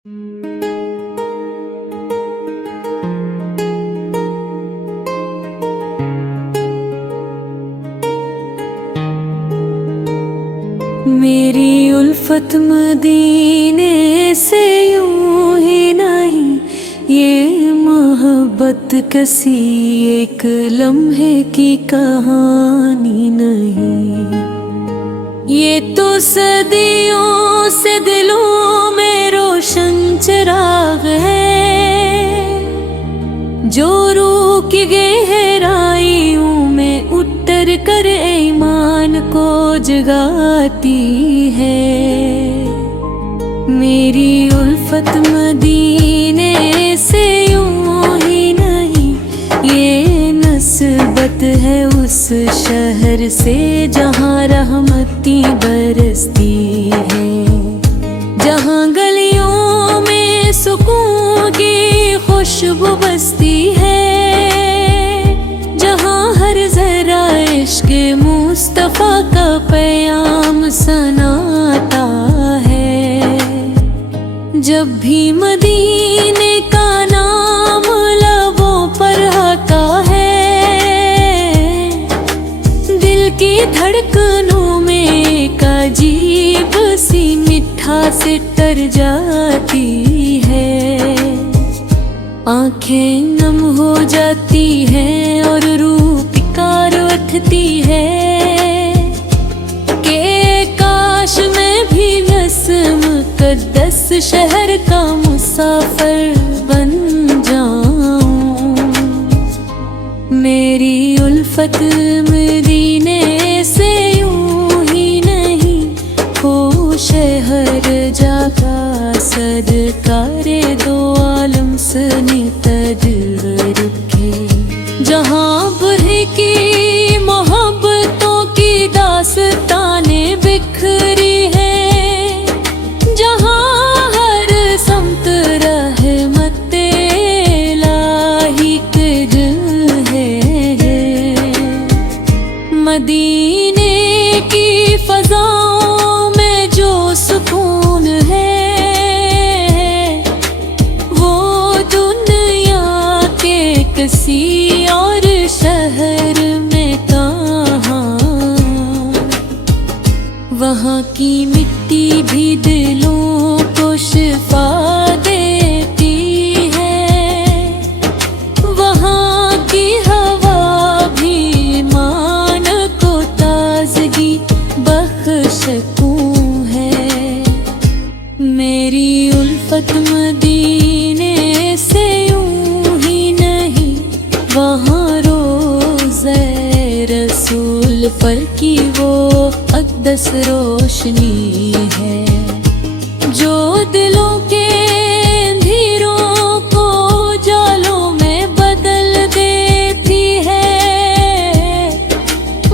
मेरी उल्फत मदीने से यूं ही नहीं, ये मोहब्बत किसी एक लम्हे की कहानी नहीं। ये तो सदियों से दिलों में रोशन चिराग है, जो रूह की गहराइयों में उतर कर ईमान को जगाती है। मेरी उल्फत मदीने से यूं ही नहीं, ये नस्बत है उस शहर से जहाँ रहमती बरसती है, जहाँ गलियों में सुकून की खुशबू बसती है, जहाँ हर जरा इश्क मुस्तफा का पैगाम सुनाता है। जब भी मदीने का नाम लबों पर आता है, दिल की धड़कनों में एक अजीब सी मिठास तर जाती है। आंखें नम हो जाती हैं और रूह पिकार उठती है कि काश मैं भी मुक़द्दस शहर का मुसाफिर बन जाऊं। मेरी उल्फत मदीने से यूं ही नहीं, हो शहर जाका सरकारे दो आलम सने तजर्ब के, जहाँ बुरे की मोहब्बतों की दास्तानें बिखरी है, जहाँ हर समत रहमते इलाही है। मदीने की फजाओं में जो सुकून है, वो दुनिया के किसी और शहर में कहाँ। वहाँ की मिट्टी भी दिलों को शिफा देती है, वहाँ की हवा भी ईमान को ताजगी बख्शती है। मेरी उल्फत मदीने से यूं ही नहीं, वहाँ रोज़े रसूल पर की वो अक़दस रोशनी है, जो दिलों के अंधेरों को उजालों में बदल देती है।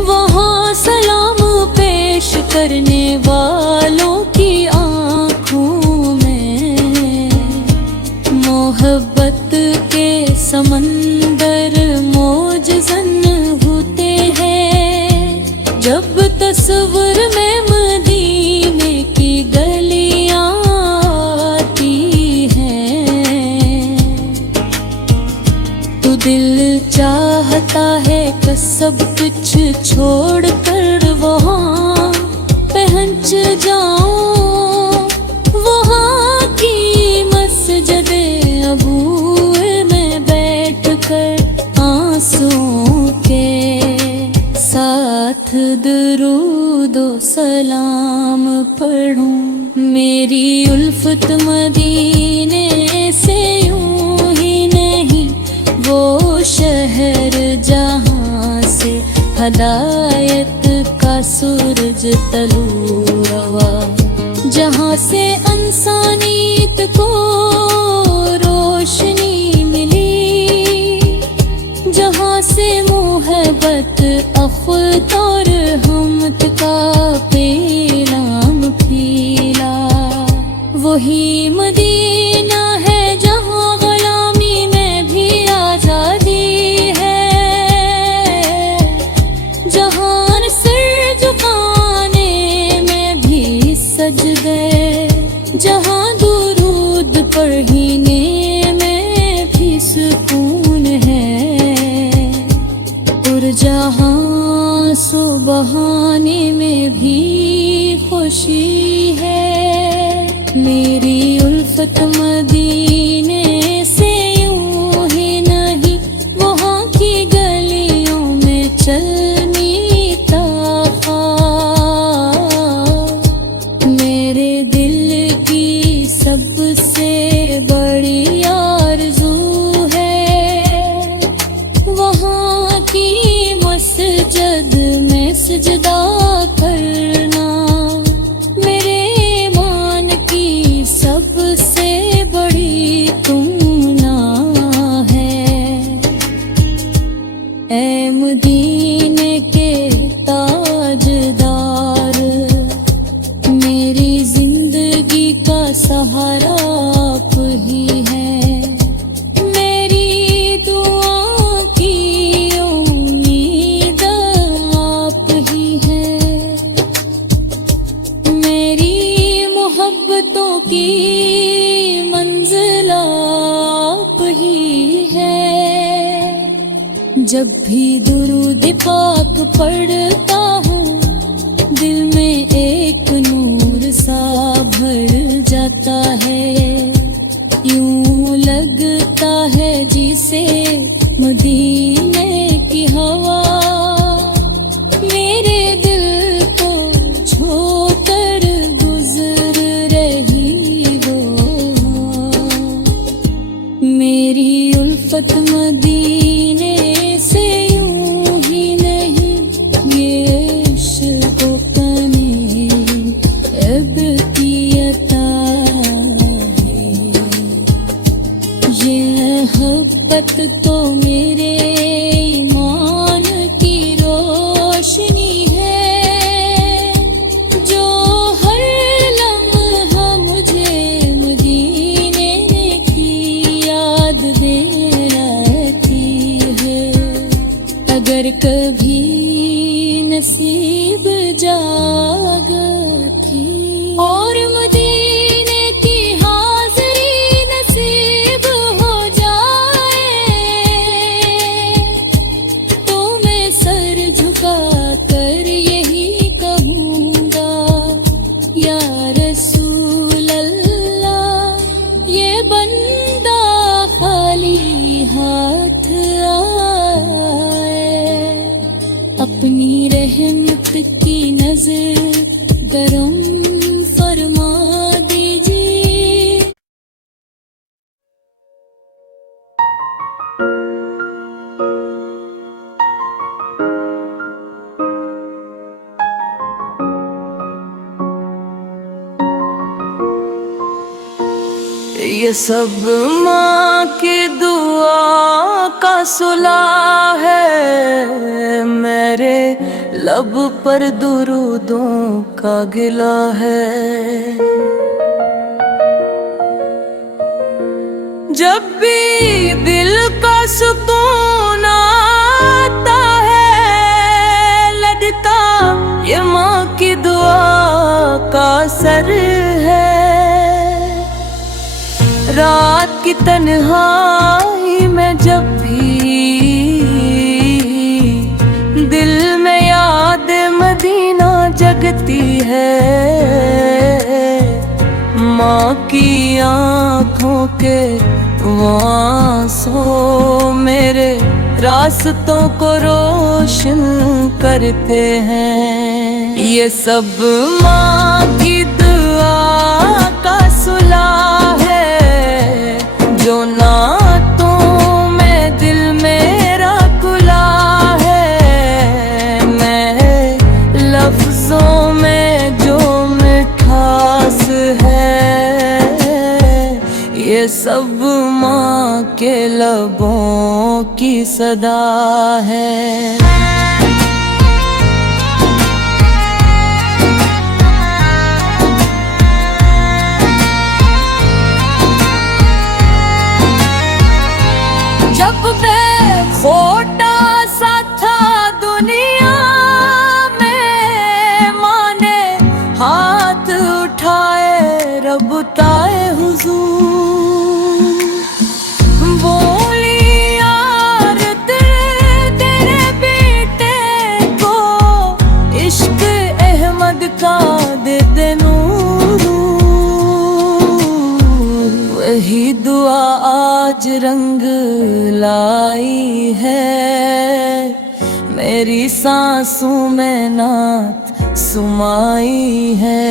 वहाँ सलाम पेश करने वालों की आँखों में मोहब्बत के समंदर मौजज़न होते हैं। जब तस्वीर में मदीने की गलियां आती हैं, तो दिल चाहता है कि सब कुछ छोड़ कर वहाँ पहुँच जाऊं। वहाँ की मस्जिद अबूए में बैठ कर आंसुओं के साथ दुरूद व सलाम पढ़ूं। मेरी उल्फत मदीने से यूं ही नहीं, वो शहर जहाँ से हदायत का सूरज तलू रवा, जहाँ से इंसानियत को रोशनी मिली, जहाँ से मोहब्बत अख़्वत और हमत का पैगाम फैला। वही मदीना है जहाँ ग़ुलामी में भी आज़ादी है, जहाँ सिर झुकाने में भी सजदे, जहाँ दुरूद मेरी उल्फत मदीने से यूं ही नहीं, वहाँ की गलियों में चलनी था। मेरे दिल की सबसे बड़ी आरज़ू है, वहाँ की मस्जिद में सजदा करना। मेरे ईमान की सबसे बड़ी तुमना है। ऐ मदीने के ताजदार, मेरी जिंदगी का सहारा आप ही है। मेरी दुआ की उम्मीद आप ही है। मेरी मोहब्बतों की मंजिल आप ही है। जब भी दुरूद पाक पढ़ता हूँ, दिल में एक नूर सा भर जाता है। यूं लगता है जिसे मदीने की हवा मेरे दिल को छोकर गुजर रही हो। मेरी उल्फत मदीने से यूं ही नहीं, ये इश्क़ कने अब की अता है। ये मोहब्बत तो मेरे ईमान की रोशनी है, जो हर लम्हा मुझे मदीने की याद दिलाती है। अगर कभी नसीब जागा थी और मदीने की हाज़री नसीब हो जाए, तो मैं सर झुका कर यही कहूँगा, या रसूल अल्लाह, ये बंदा खाली हाथ आए। अपनी रहमत की नजर गरम फरमा दीजिए। ये सब माँ की दुआ का सुला है, मेरे लब पर दुरूदों का गिला है। जब भी दिल का सुकून आता है, लगता ये माँ की दुआ का असर है। रात की तन्हाई में जब भी दिल में याद मदीना जगती है, माँ की आँखों के वो आंसू मेरे रास्तों को रोशन करते हैं। ये सब माँ की दुआ का सुला है, जो नातों में दिल मेरा खुला है। मैं लफ्जों में जो मिठास है, ये सब माँ के लबों की सदा है। जब मैं छोटा सा था दुनिया में, माँ ने हाथ उठाए रब ताए हुजूर, बोली यार तेरे बेटे वही दुआ आज रंग लाई है, मेरी सांसों में नात समाई है।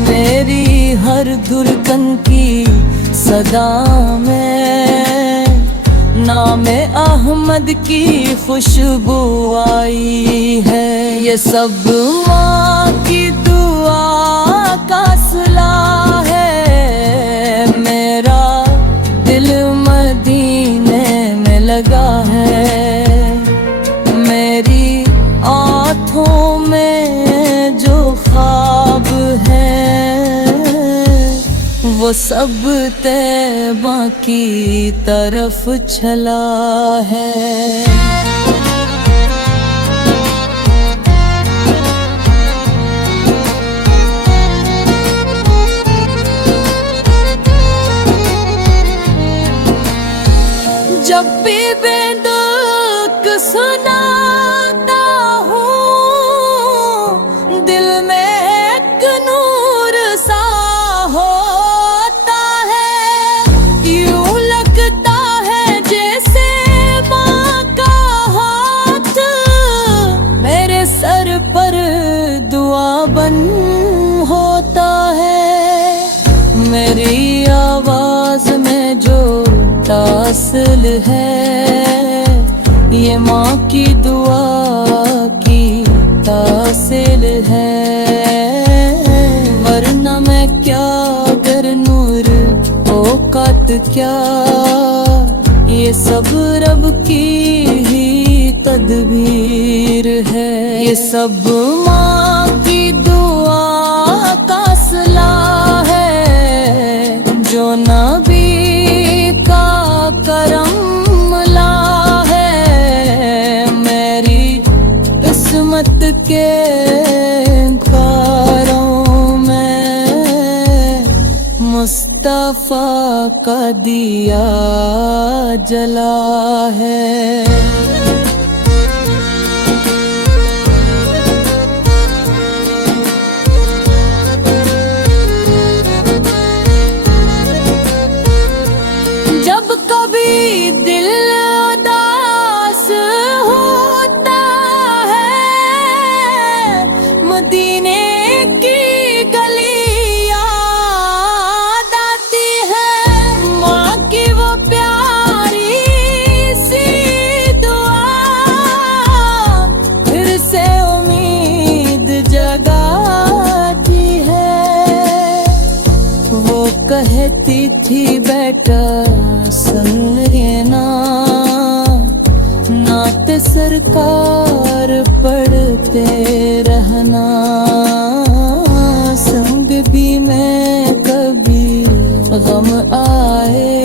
मेरी हर धुरकन की सदा में नामे अहमद की खुशबू आई है। ये सब माँ की दुआ का सिला है, मेरा दिल मदीने में लगा है। मेरी आँखों में जो ख्वाब है वो सब तैबा की तरफ चला है। जब भी बेदुख सुनाता हूँ, दिल में एक नूर सा होता है। यूं लगता है जैसे माँ का हाथ मेरे सर पर दुआ बन होता है। मेरी आवाज में जो तासिल है, ये माँ की दुआ की तासिल है। वरना मैं क्या कर नूर औकात क्या, ये सब रब की ही तदबीर है। ये सब माँ की दुआ का सिला है, जो नबी करम ला है। मेरी किस्मत के कारों में मुस्तफा का दिया जला है। दिल उदास होता है, मदीने की गली याद आती है। माँ की वो प्यारी सी दुआ फिर से उम्मीद जगाती है। वो कहती थी बेटा सुन लेना, नात सरकार पढ़ते रहना। संग भी मैं कभी गम आए,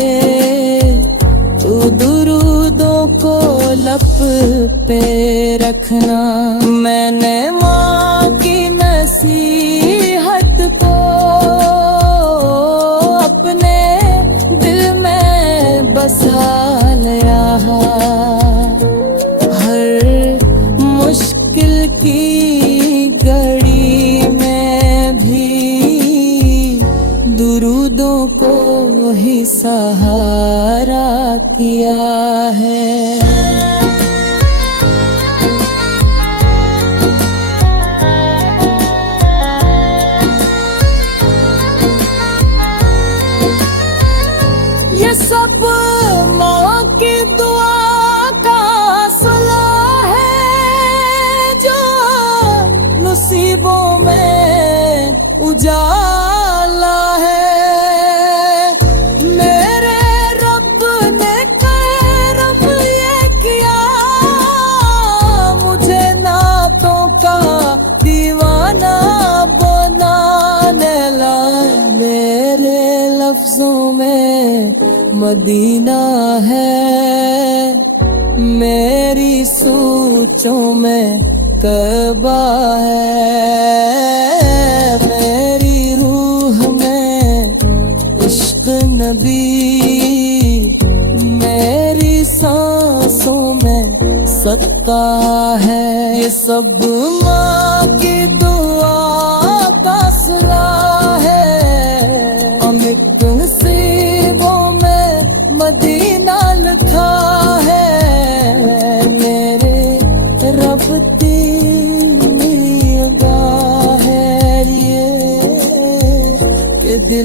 तो दुरूदों को लप पे रखना। मैंने माँ की नसीहत को बसा लिया। हर मुश्किल की घड़ी में भी दुरूदों को ही सहारा किया है। ये सब माँ की दुआ का सिला है, जो नसीबों में उजाला है। मेरे रब ने करम ये किया, मुझे नातों का दीवाना बनाने ला। मेरे लफ्जों में मदीना है, मेरी सोचों में कबा है। मेरी रूह में इश्क नबी, मेरी सांसों में सत्ता है। ये सब माँ की दुआ का सिला है, हम एक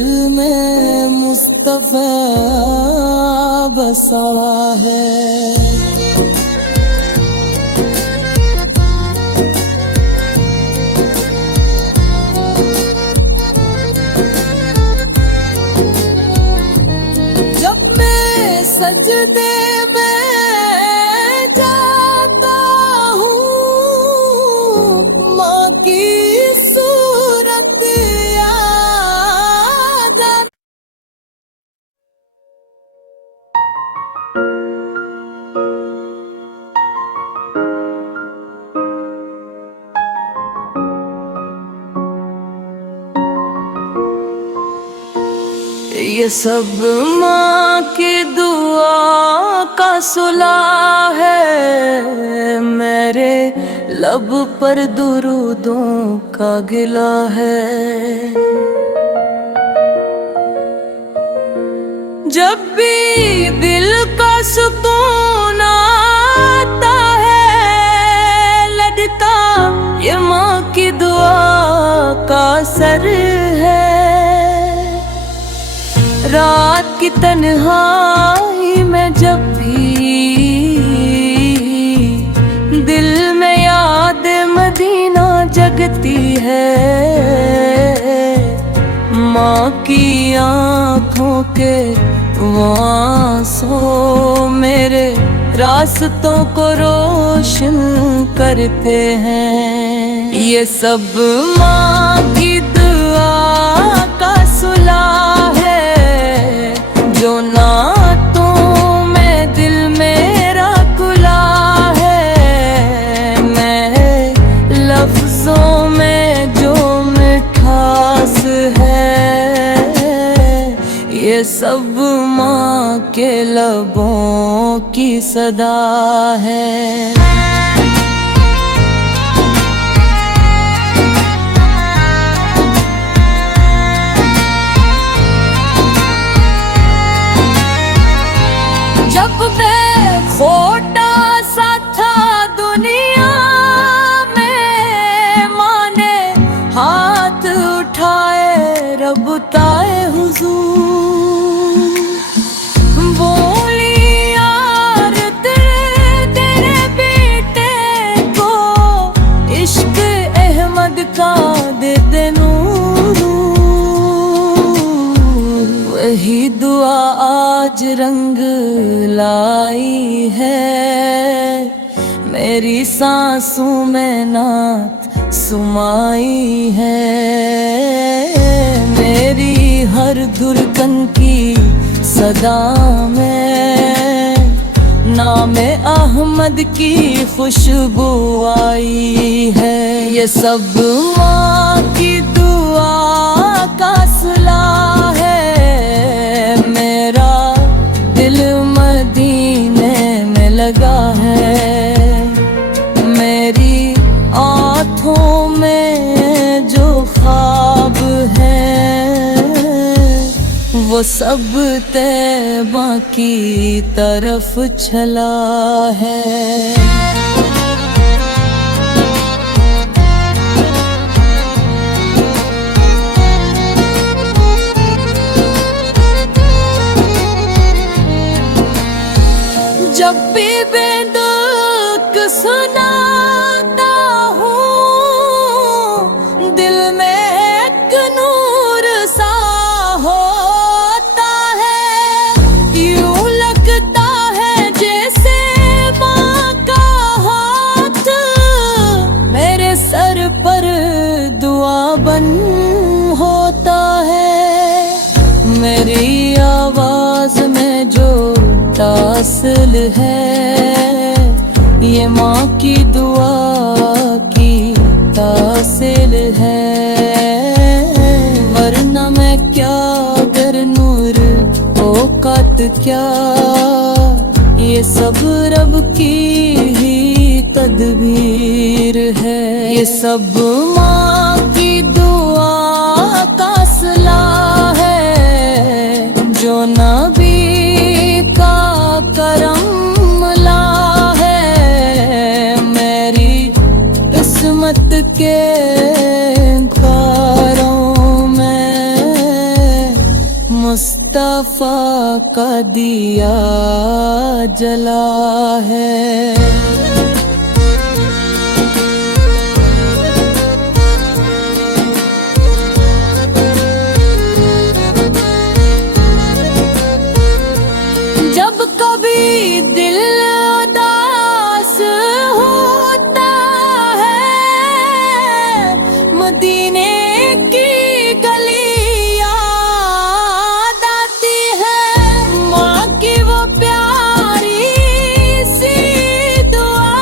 दिल में मुस्तफा बसा है। जब मैं सजदे में जाता हूँ, माँ की सूरत याद आती। ये सब माँ की दुआ का सुला है, मेरे लब पर दुरूदों का गिला है। जब भी दिल का सुकून आता है, लगता ये माँ की दुआ का असर है। रात की तन्हाई में जब भी दिल में याद मदीना जगती है, माँ की आँखों के वो आंसू मेरे रास्तों को रोशन करते हैं। ये सब माँ की दुआ का सुला है, जो नातों में दिल मेरा खुला है। मैं लफ्जों में जो मिठास है, ये सब माँ के लबों की सदा है। जब मैं छोटा सा था दुनिया में, माँ ने हाथ उठाए रब ताए हुजूर, बोली यार तेरे बेटे को इश्क अहमद का दे दे नूर। वही दुआ आज रंग लाई है, मेरी सांसों में नात सुमाई है। मेरी हर धुरकन की सदा में नामे अहमद की खुशबू आई है। ये सब माँ की दुआ का सिला है, मेरा दिल मदीने में लगा है। मेरी आँखों में जो ख्वाब है, वो सब तैबा की तरफ चला है। जब भी बेदुख सुनाता हूँ, दिल में एक नूर सा होता है। यूं लगता है जैसे माँ का हाथ मेरे सर पर दुआ बन होता है। मेरी आवाज में जो तासिल है, ये माँ की दुआ की तासिल है। वरना मैं क्या अगर नूर औकात क्या, ये सब रब की ही तदबीर है। ये सब माँ की दुआ का सिला है, जो नबी का करम ला है। मेरी किस्मत के कारों में मुस्तफा का दिया जला है। जब कभी दिल उदास होता है, मदीने की गली याद आती है। माँ की वो प्यारी सी दुआ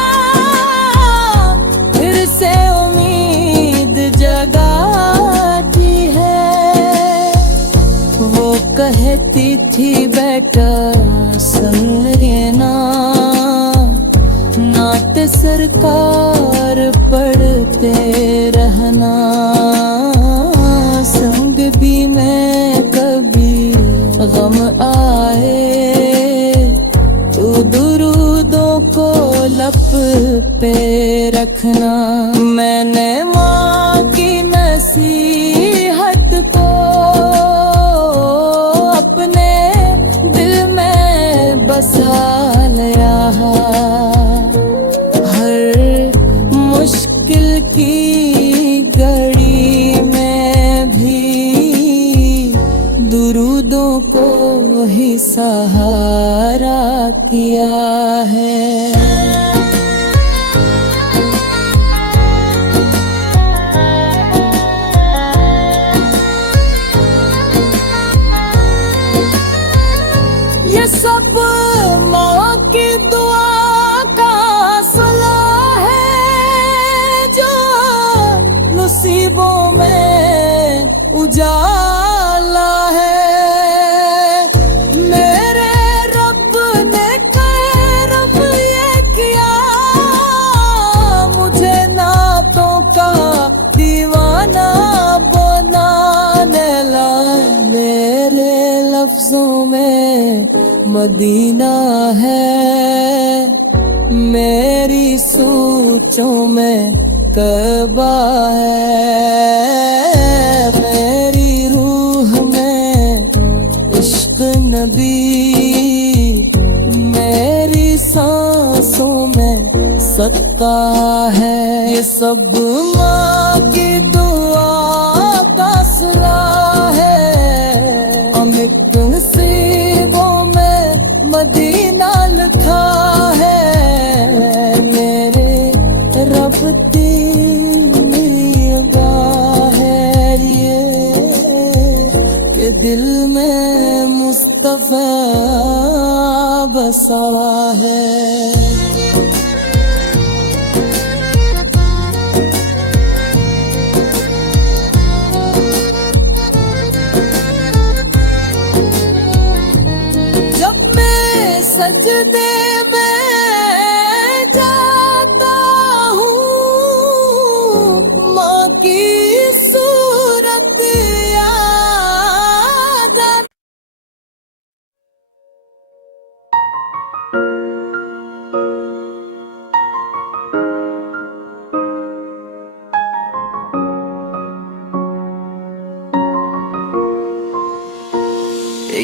फिर से उम्मीद जगाती है। वो कहती थी बेटा सुन लेना, नात सरकार पढ़ते रहना। संग भी मैं कभी गम आए, तू दुरूदों को लप पे रखना। मैंने माँ की नसीहत को अपने बसा लिया। हर मुश्किल की घड़ी में भी दुरूदों को ही सहारा किया है। ये सब माँ की दुआ का सलाह है, जो नसीबों में उजाला है। मेरे रब ने करम ये किया, मुझे नातों का दीवाना बनाने लगा। मेरे लफ्जों में मदीना है, मेरी सोचों में कबा है। मेरी रूह में इश्क नबी, मेरी सांसों में सदका है। ये सब माँ की दुआ का सिला है। अमित नसीबों में मदीना लिखा है। मेरे रब की निगाह है ये, कि दिल में मुस्तफा बसा है। सजदे में जाता हूँ, माँ की सूरत याद आती।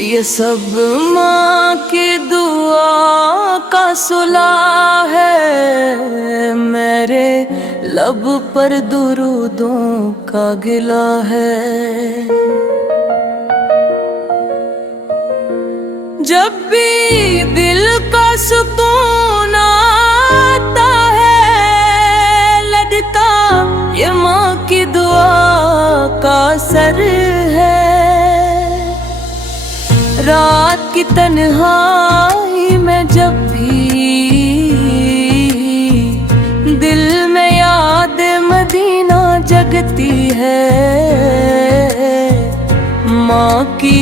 ये सब माँ की दुआ का सुला है। मेरे लब पर दुरूदों का गिला है। जब भी दिल का सुकून आता है, लगता ये माँ की दुआ का असर है। रात की तन्हाई में जब भी दिल में याद मदीना जगती है, माँ की